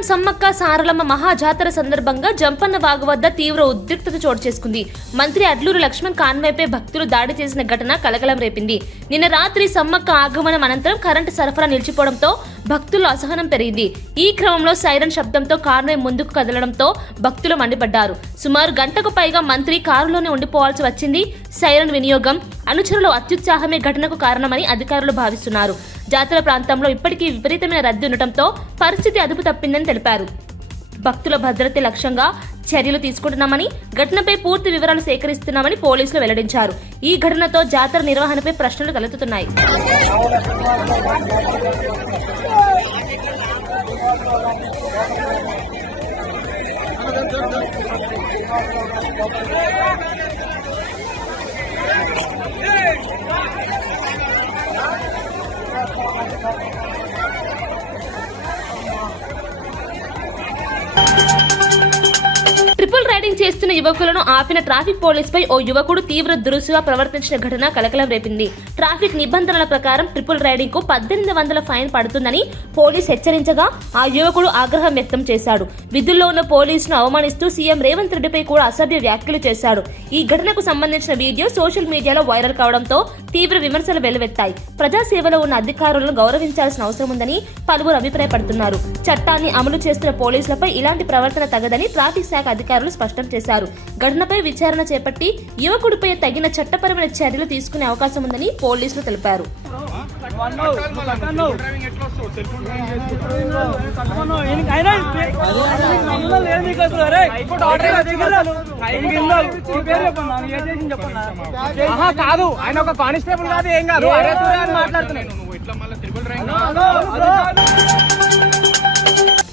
శనివారం సమ్మక్క సారలమ్మ మహాజాతర సందర్భంగా జంపన్న వాగు వద్ద తీవ్ర ఉద్రిక్తత చోటు చేసుకుంది. మంత్రి అడ్లూరు లక్ష్మణ్ కాన్వాయ్పై భక్తులు దాడి చేసిన ఘటన కలకలం రేపింది. నిన్న రాత్రి సమ్మక్క ఆగమనం అనంతరం కరెంటు సరఫరా నిలిచిపోవడంతో భక్తుల్లో అసహనం పెరిగింది. ఈ క్రమంలో సైరన్ శబ్దంతో కాన్వాయ్ ముందుకు కదలడంతో భక్తులు మండిపడ్డారు. సుమారు గంటకు పైగా మంత్రి కారులోనే ఉండిపోవాల్సి వచ్చింది. సైరన్ వినియోగం, అనుచరుల అత్యుత్సాహమే ఘటనకు కారణమని అధికారులు భావిస్తున్నారు. జాతర ప్రాంతంలో ఇప్పటికీ విపరీతమైన రద్దీ ఉండటంతో పరిస్థితి అదుపు తప్పిందని తెలిపారు. భక్తుల భద్రత లక్ష్యంగా చర్యలు తీసుకుంటున్నామని, ఘటనపై పూర్తి వివరాలు సేకరిస్తున్నామని పోలీసులు వెల్లడించారు. ఈ ఘటనతో జాతర నిర్వహణపై ప్రశ్నలు తలెత్తుతున్నాయి. ట్రిపుల్ రైడింగ్ చేస్తున్న యువకులను ఆపిన ట్రాఫిక్ పోలీసుపై ఓ యువకుడు తీవ్ర దురుసుగా ప్రవర్తించిన ఘటన కలకలం రేపింది. ట్రాఫిక్ నిబంధనల ప్రకారం ట్రిపుల్ రైడింగ్ కు 1800 ఫైన్ పడుతుందని పోలీసు హెచ్చరించగా ఆ యువకుడు ఆగ్రహం వ్యక్తం చేశాడు. విధుల్లో ఉన్న పోలీసును అవమానిస్తూ సీఎం రేవంత్ రెడ్డిపై కూడా అసభ్య వ్యాఖ్యలు చేశాడు. ఈ ఘటనకు సంబంధించిన వీడియో సోషల్ మీడియాలో వైరల్ కావడంతో తీవ్ర విమర్శలు వెల్లువెత్తాయి. ప్రజాసేవలో ఉన్న అధికారులను గౌరవించాల్సిన అవసరం ఉందని పలువురు అభిప్రాయపడుతున్నారు. చట్టాన్ని అమలు చేస్తున్న పోలీసులపై ఇలాంటి ప్రవర్తన తగదని ట్రాఫిక్ శాఖ అధికారులు స్పష్టం చేశారు. ఘటనపై విచారణ చేపట్టి యువకుడిపై తగిన చట్టపరమైన చర్యలు తీసుకునే అవకాశం ఉందని పోలీసులు తెలిపారు. కాదు ఆయన ఒక కానిస్టేబుల్ కాదు, ఏం కాదు మాట్లాడుతున్నాను.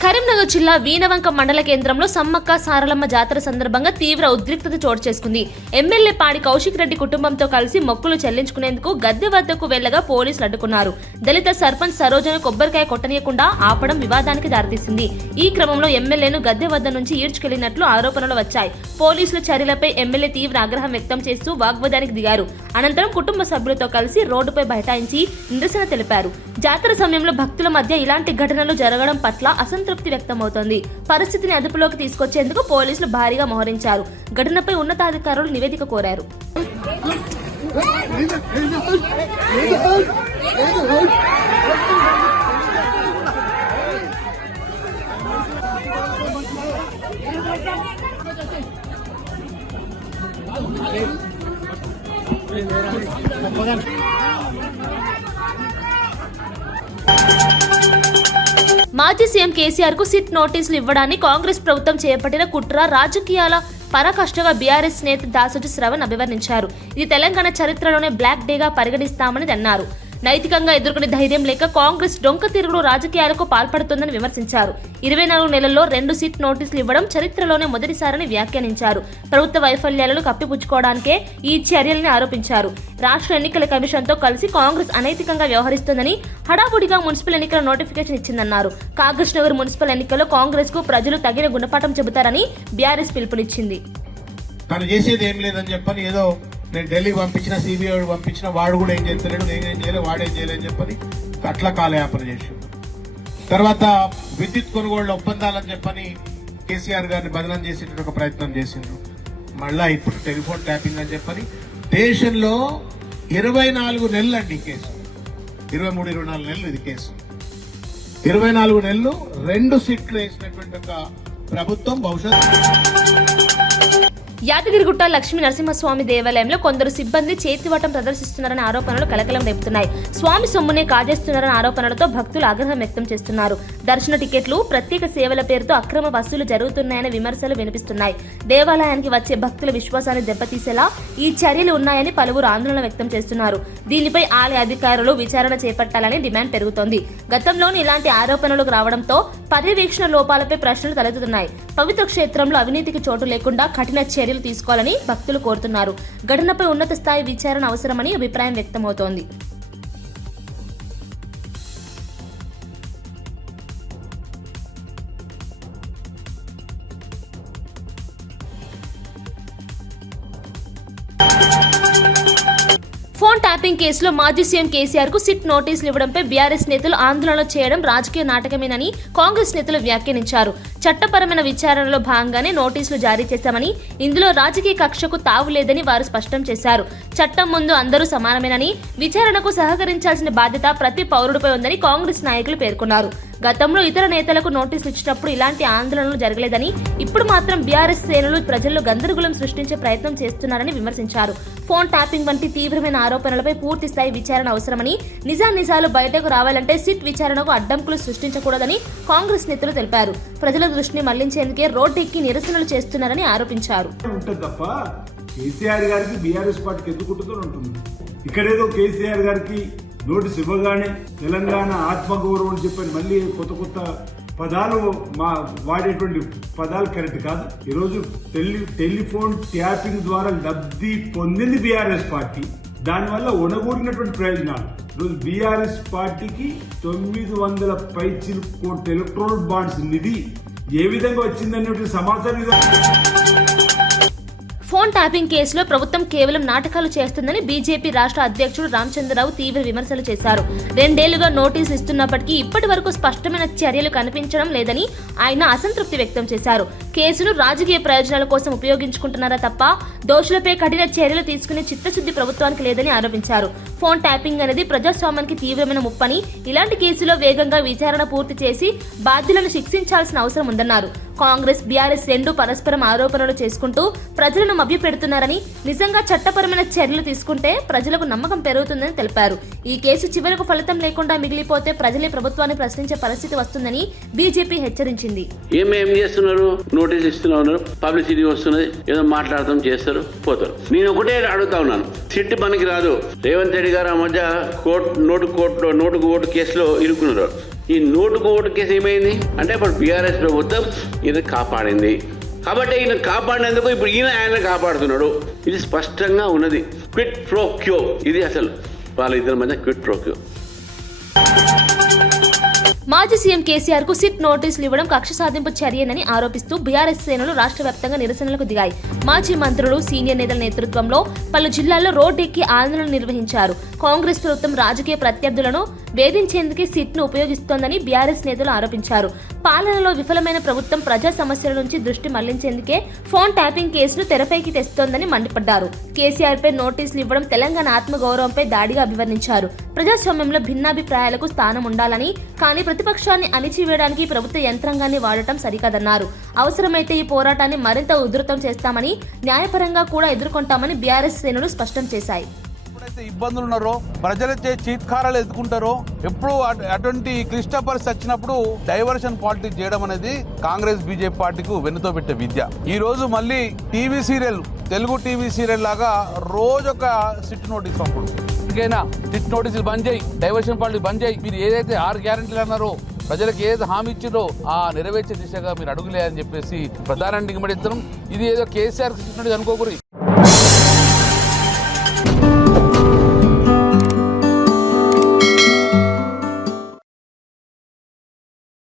కరీంనగర్ జిల్లా వీణవంక మండల కేంద్రంలో సమ్మక్క సారలమ్మ జాతర సందర్భంగా తీవ్ర ఉద్రిక్తత చోటు చేసుకుంది. ఎమ్మెల్యే పాడి కౌశిక్ రెడ్డి కుటుంబంతో కలిసి మొక్కులు చెల్లించుకునేందుకు గద్దె వద్దకు వెళ్లగా పోలీసులు అడ్డుకున్నారు. దళిత సర్పంచ్ సరోజను కొబ్బరికాయ కొట్టనీయకుండా ఆపడం వివాదానికి దారితీసింది. ఈ క్రమంలో ఎమ్మెల్యేను గద్దె వద్ద నుంచి ఈడ్చుకెళ్లినట్లు ఆరోపణలు వచ్చాయి. పోలీసుల చర్యలపై ఎమ్మెల్యే తీవ్ర ఆగ్రహం వ్యక్తం చేస్తూ వాగ్వాదానికి దిగారు. అనంతరం కుటుంబ సభ్యులతో కలిసి రోడ్డుపై బైఠాయించి నిరసన తెలిపారు. జాతర సమయంలో భక్తుల మధ్య ఇలాంటి ఘటనలు జరగడం పట్ల అసంతృప్తి వ్యక్తమవుతోంది. పరిస్థితిని అదుపులోకి తీసుకొచ్చేందుకు పోలీసులు భారీగా మోహరించారు. ఘటనపై ఉన్నతాధికారులు నివేదిక కోరారు. మాజీ సీఎం కేసీఆర్ కు సిట్ నోటీసులు ఇవ్వడాన్ని కాంగ్రెస్ ప్రభుత్వం చేపట్టిన కుట్ర, రాజకీయాల పరాకాష్ఠగా బీఆర్ఎస్ నేత దాసోజు శ్రవణ్ అభివర్ణించారు. ఇది తెలంగాణ చరిత్రలోనే బ్లాక్ డేగా పరిగణిస్తామని అన్నారు. నైతికంగా ఎదుర్కొనే ధైర్యం లేక కాంగ్రెస్ డొంక తిరుగుడు రాజకీయాలకు పాల్పడుతోందని విమర్శించారు. 24 నెలల్లో 2 సిట్ నోటీసులు ఇవ్వడం చరిత్రలోనే మొదటిసారని వ్యాఖ్యానించారు. ప్రభుత్వ వైఫల్యాలను కప్పిపుచ్చుకోవడానికే ఈ చర్యలని ఆరోపించారు. రాష్ట్ర ఎన్నికల కమిషన్ తో కలిసి కాంగ్రెస్ అనైతికంగా వ్యవహరిస్తోందని, హడావుడిగా మున్సిపల్ ఎన్నికల నోటిఫికేషన్ ఇచ్చిందన్నారు. కాగజ్ నగర్ మున్సిపల్ ఎన్నికల్లో కాంగ్రెస్ కు ప్రజలు తగిన గుణపాఠం చెబుతారని బీఆర్ఎస్ పిలుపునిచ్చింది. నేను ఢిల్లీకి పంపించిన, సిబిఐ పంపించిన, వాడు కూడా ఏం చేస్తలేడు, నేనేం చేయలేదు, వాడేం చేయలేదని చెప్పని అట్లా కాలయాపన చేసి, తర్వాత విద్యుత్ కొనుగోళ్ల ఒప్పందాలని చెప్పని కేసీఆర్ గారిని బదనం చేసేట ఒక ప్రయత్నం చేసిండ్రు. మళ్ళా ఇప్పుడు టెలిఫోన్ ట్యాపింగ్ అని చెప్పని దేశంలో 24 నెలలు అండి కేసు, 23-24 నెలలు ఇది కేసు. 24 నెలలు 2 సిట్లు వేసినటువంటి ఒక ప్రభుత్వం భవిష్యత్తు. యాదగిరిగుట్ట లక్ష్మీ నరసింహస్వామి దేవాలయంలో కొందరు సిబ్బంది చేతివాటం ప్రదర్శిస్తున్నారనే ఆరోపణలు కలకలం రేపుతున్నాయి. స్వామి సొమ్మునే కాజేస్తున్నారనే ఆరోపణలతో భక్తులు ఆగ్రహం వ్యక్తం చేస్తున్నారు. దర్శన టికెట్లు, ప్రత్యేక సేవల పేరుతో అక్రమ వసూలు జరుగుతున్నాయనే విమర్శలు వినిపిస్తున్నాయి. దేవాలయానికి వచ్చే భక్తుల విశ్వాసాన్ని దెబ్బతీసేలా ఈ చర్యలు ఉన్నాయని పలువురు ఆందోళన వ్యక్తం చేస్తున్నారు. దీనిపై ఆలయ అధికారులు విచారణ చేపట్టాలని డిమాండ్ పెరుగుతోంది. గతంలోని ఇలాంటి ఆరోపణలు రావడంతో పర్యవేక్షణ లోపాలపై ప్రశ్నలు తలెత్తుతున్నాయి. పవిత్ర క్షేత్రంలో అవినీతికి చోటు లేకుండా కఠిన చర్యలు తీసుకోవాలని భక్తులు కోరుతున్నారు. ఘటనపై ఉన్నత స్థాయి విచారణ అవసరమని అభిప్రాయం వ్యక్తమవుతోంది. ఫోన్ ట్యాపింగ్ కేసులో మాజీ సీఎం కేసీఆర్ కు సిట్ నోటీసులు ఇవ్వడంపై బీఆర్ఎస్ నేతలు ఆందోళన చేయడం రాజకీయ నాటకమేనని కాంగ్రెస్ నేతలు వ్యాఖ్యానించారు. చట్టపరమైన విచారణలో భాగంగానే నోటీసులు జారీ చేశామని, ఇందులో రాజకీయ కక్షకు తావు లేదని వారు స్పష్టం చేశారు. చట్టం ముందు అందరూ సమానమేనని, విచారణకు సహకరించాల్సిన బాధ్యత ప్రతి పౌరుడిపై ఉందని కాంగ్రెస్ నాయకులు పేర్కొన్నారు. గతంలో ఇతర నేతలకు నోటీసులు ఇచ్చినప్పుడు ఇలాంటి ఆందోళనలు జరగలేదని, ఇప్పుడు మాత్రం బీఆర్ఎస్ శ్రేణులు ప్రజల్లో గందరగోళం సృష్టించే ప్రయత్నం చేస్తున్నారని విమర్శించారు. ఫోన్ ట్యాపింగ్ వంటి తీవ్రమైన ఆరోపణలపై పూర్తి స్థాయి విచారణ అవసరమని, నిజాలు బయటకు రావాలంటే సిట్ విచారణకు అడ్డంకులు సృష్టించకూడదని కాంగ్రెస్ నేతలు తెలిపారు. ప్రజల దృష్టిని మళ్లించేందుకే రోడ్డెక్కి నిరసనలు చేస్తున్నారని ఆరోపించారు. కేసీఆర్ గారికి బీఆర్ఎస్ పార్టీకి ఎందుకుంటుందో ఉంటుంది. ఇక్కడేదో కేసీఆర్ గారికి నోటీసు ఇవ్వగానే తెలంగాణ ఆత్మగౌరవం అని చెప్పని మళ్ళీ కొత్త పదాలు వాడేటువంటి పదాలు కరెక్ట్ కాదు. ఈరోజు టెలిఫోన్ ట్యాపింగ్ ద్వారా లబ్ధి పొందింది బీఆర్ఎస్ పార్టీ. దానివల్ల ఒనగూడినటువంటి ప్రయోజనాలు ఈరోజు బీఆర్ఎస్ పార్టీకి 900 పైచిలుకు ఎలక్ట్రోల్ బాండ్స్ నిధి ఏ విధంగా వచ్చిందనేటువంటి సమాచారం. ఫోన్ ట్యాపింగ్ కేసులో ప్రభుత్వం కేవలం నాటకాలు చేస్తుందని బీజేపీ రాష్ట్ర అధ్యక్షుడు రామచంద్రరావు తీవ్ర విమర్శలు చేశారు. 2 ఏళ్లుగా నోటీసులు ఇస్తున్నప్పటికీ ఇప్పటి వరకు స్పష్టమైన చర్యలు కనిపించడం లేదని ఆయన అసంతృప్తి వ్యక్తం చేశారు. కేసును రాజకీయ ప్రయోజనాల కోసం ఉపయోగించుకుంటున్నారా తప్ప దోషులపై కఠిన చర్యలు తీసుకునే చిత్తశుద్ధి ప్రభుత్వానికి లేదని ఆరోపించారు. ఫోన్ ట్యాపింగ్ అనేది ప్రజాస్వామ్యానికి తీవ్రమైన ముప్పని, ఇలాంటి కేసులో వేగంగా విచారణ పూర్తి చేసి బాధ్యులను శిక్షించాల్సిన అవసరం ఉందన్నారు. కాంగ్రెస్, బీఆర్ఎస్ రెండూ పరస్పరం ఆరోపణలు చేసుకుంటూ ప్రజలను మభ్యపెడుతున్నారని, నిజంగా చట్టపరమైన చర్యలు తీసుకుంటే ప్రజలకు నమ్మకం పెరుగుతుందని తెలిపారు. ఈ కేసు చివరకు ఫలితం లేకుండా మిగిలిపోతే ప్రజలే ప్రభుత్వాన్ని ప్రశ్నించే పరిస్థితి వస్తుందని బీజేపీ హెచ్చరించింది. ఏం చేస్తున్నారు? నోటీస్ ఇస్తున్నారు, పబ్లిసిటీ వస్తున్నది, ఏదో మాట్లాడతాం, చేస్తారు, పోతారు. నేను ఒకటే అడుగుతా ఉన్నాను, సిట్ పనికి రాదు. రేవంత్ రెడ్డి గారు ఆ మధ్య నోటుకు ఓటు కేసులో ఇరుక్కున్నారు. ఈ నోటుకు ఓటు కేసు ఏమైంది అంటే ఇప్పుడు బీఆర్ఎస్ ప్రభుత్వం ఇది కాపాడింది కాబట్టి ఈయన కాపాడినందుకు ఇప్పుడు ఆయన కాపాడుతున్నాడు. ఇది స్పష్టంగా ఉన్నది. క్విట్ ప్రో క్యో, ఇది అసలు వాళ్ళ ఇద్దరి మధ్య క్విట్ ప్రో క్యో. మాజీ సీఎం కేసీఆర్ కు సిట్ నోటీసులు ఇవ్వడం కక్ష సాధింపు చర్యనని ఆరోపిస్తూ బీఆర్ఎస్ శ్రేణులు రాష్ట్ర వ్యాప్తంగా నిరసనలకు దిగాయి. మాజీ మంత్రులు, సీనియర్ నేతల నేతృత్వంలో పలు జిల్లాల్లో రోడ్డెక్కి ఆందోళన నిర్వహించారు. కాంగ్రెస్ ప్రభుత్వం రాజకీయ ప్రత్యర్థులను వేధించేందుకే సిట్ ను ఉపయోగిస్తోందని బీఆర్ఎస్ నేతలు ఆరోపించారు. పాలనలో విఫలమైన ప్రభుత్వం ప్రజా సమస్యల నుంచి దృష్టి మళ్లించేందుకే ఫోన్ ట్యాపింగ్ కేసును తెరపైకి తెస్తోందని మండిపడ్డారు. కేసీఆర్ పై నోటీసులు ఇవ్వడం తెలంగాణ ఆత్మగౌరవంపై దాడిగా అభివర్ణించారు. ప్రజాస్వామ్యంలో భిన్నాభిప్రాయాలకు స్థానం ఉండాలని, కానీ ప్రతిపక్షాన్ని అణిచివేయడానికి ప్రభుత్వ యంత్రాంగాన్ని వాడటం సరికాదన్నారు. అవసరమైతే ఈ పోరాటాన్ని మరింత ఉధృతం చేస్తామని, న్యాయపరంగా కూడా ఎదుర్కొంటామని బీఆర్ఎస్ శ్రేణులు స్పష్టం చేశాయి. ఇబ్బందులు ఉన్నారో, ప్రజలచే చీత్కారాలు ఎదుర్కొంటారో, ఎప్పుడు అటువంటి క్లిష్ట పరిస్థితి వచ్చినప్పుడు డైవర్షన్ పాలిటిక్స్ చేయడం అనేది కాంగ్రెస్, బీజేపీ పార్టీకి వెన్నుతో పెట్టే విద్య. ఈ రోజు మళ్ళీ TV serial, Telugu TV serial లాగా రోజొక సిట్ నోటీస్ పంపుడు. ఇంకైనా సిట్ నోటీసులు బంద్ చేయి, డైవర్షన్ పాలిటిక్స్ బంద్ చేయి. మీరు ఏదైతే 6 గ్యారెంటీలు అన్నారో, ప్రజలకు ఏదైతే హామీ ఇచ్చిందో ఆ నెరవేర్చే దిశగా మీరు అడుగులే అని చెప్పేసి ప్రధానాన్ని దిగమడిస్తున్నాం. ఇది ఏదో కేసీఆర్ సిట్ నోటీస్ అనుకోకూడదు.